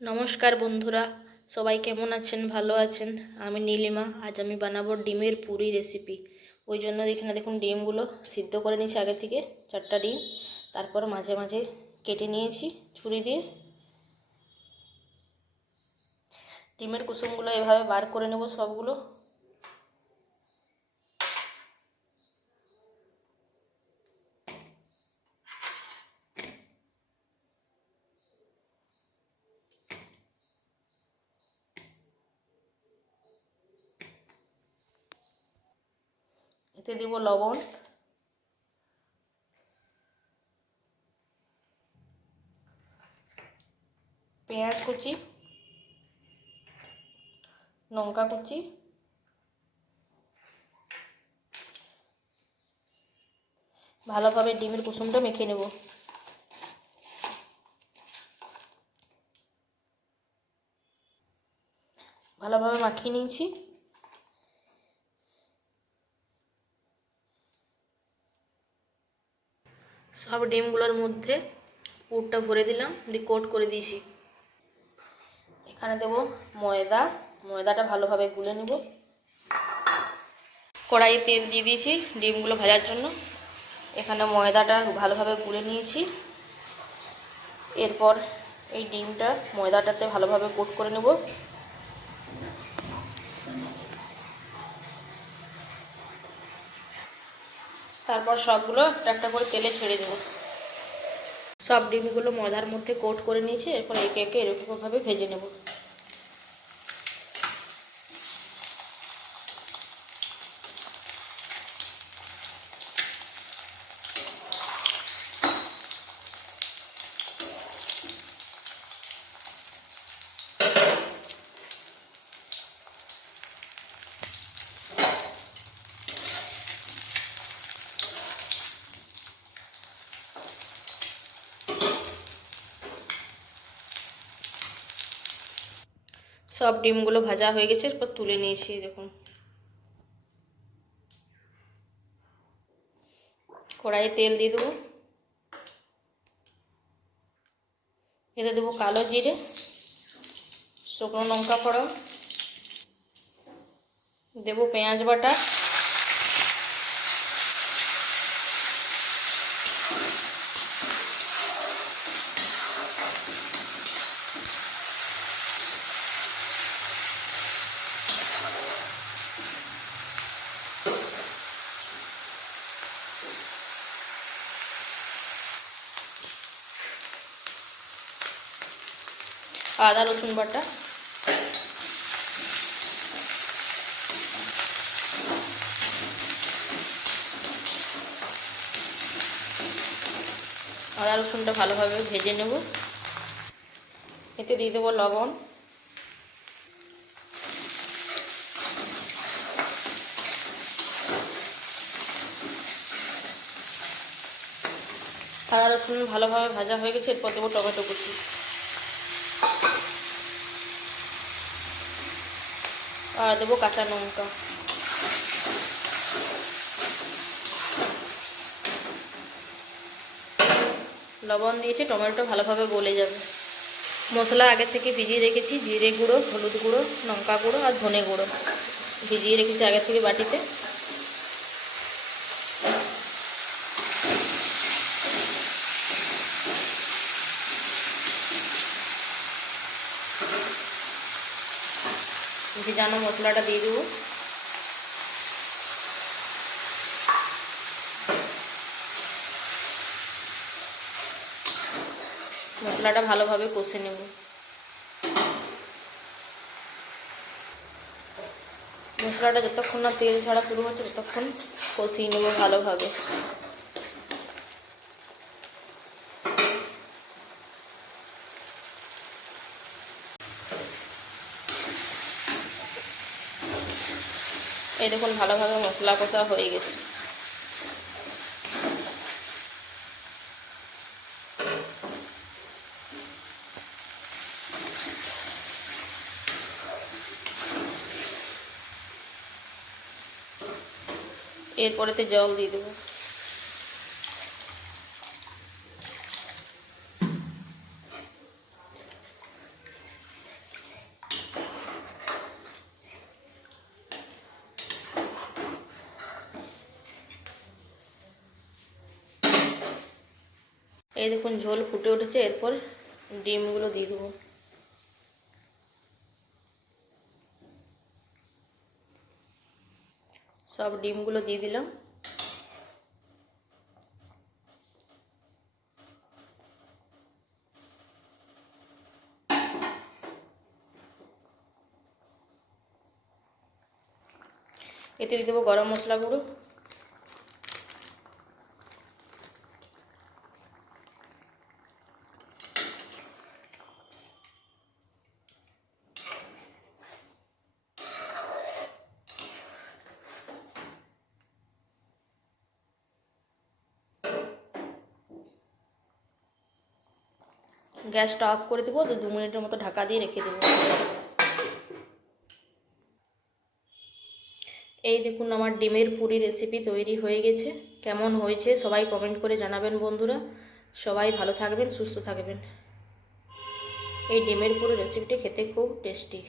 নমস্কার বন্ধুরা, সবাই কেমন আছেন? ভালো আছেন? আমি নীলিমা, আজ আমি বানাবো ডিমের পুরি রেসিপি ওই জন্য এখানে দেখুন ডিমগুলো সিদ্ধ করে নিয়েছি আগে থেকে, চারটা ডিম। তারপর মাঝে মাঝে কেটে নিয়েছি ছুরি দিয়ে। ডিমের কুসুমগুলো এভাবে বার করে নেব সবগুলো। এতে দেব লবণ। পেঁয়াজ কুচি, লঙ্কা কুচি, ভালোভাবে ডিমের কুসুমটা মেখে নেব। ভালোভাবে মাখিয়ে নিয়েছি সব ডিমগুলোর মধ্যে পুরটা ভরে দিলাম, দিয়ে কোট করে দিয়েছি। এখানে দেব ময়দা, ময়দাটা ভালোভাবে গুলে নেব। কড়াইয়ে তেল দিয়ে দিয়েছি ডিমগুলো ভাজার জন্য। এখানে ময়দাটা ভালোভাবে গুলে নিয়েছি। এরপর এই ডিমটা ময়দাটাতে ভালোভাবে কোট করে নেব। তারপর সবগুলো একটা একটা করে তেলে ছেড়ে দেবো। সব ডিমগুলো ময়দার মধ্যে কোট করে নিয়েছি এরপর একে একে এরকমভাবে ভেজে নেব। সব ডিমগুলো ভাজা হয়ে গেছে, এরপর তুলে নিয়েছি দেখুন। কড়াইয়ে তেল দিয়ে দেবো। এতে দেবো কালো জিরে, শুকনো লঙ্কা ফোড়ন, দেবো পেঁয়াজ বাটা আদা, রসুন বাটা। আদা, রসুনটা ভালোভাবে ভেজে নেব। এতে দিয়ে দেবো লবণ। আদা, রসুন ভালোভাবে ভাজা হয়ে গেছে, এরপর দেবো টমেটো কুচি। আর দেবো কাঁচা লঙ্কা। লবণ দিয়েছি টমেটো ভালোভাবে গলে যাবে। মশলা আগে থেকে ভিজিয়ে রেখেছি, জিরে গুঁড়ো, হলুদ গুঁড়ো, লঙ্কা গুঁড়ো আর ধনে গুঁড়ো। ভিজিয়ে রেখেছি আগে থেকে বাটিতে। ভিজানো মশলাটা দিয়ে দেবো। মশলাটা ভালোভাবে কষে নেব। মশলাটা যতক্ষণ না তেল ছাড়া শুরু হচ্ছে, ততক্ষণ কষিয়ে নেব ভালোভাবে। এই দেখুন ভালোভাবে মশলা কষা হয়ে গেছে। এরপরেতে জল দিয়ে দেবো। এই দেখুন, ঝোল ফুটে উঠেছে। এরপর ডিমগুলো দিয়ে দেবো। সব ডিমগুলো দিয়ে দিলাম। এতে দিয়ে দেবো গরম মশলা গুঁড়ো। গ্যাসটা অফ করে দেবো তো দু মিনিটের মতো ঢাকা দিয়ে রেখে দেবো। এই দেখুন আমার ডিমের পুরি রেসিপি তৈরি হয়ে গেছে। কেমন হয়েছে সবাই কমেন্ট করে জানাবেন বন্ধুরা। সবাই ভালো থাকবেন, সুস্থ থাকবেন। এই ডিমের পুরি রেসিপিটি খেতে খুব টেস্টি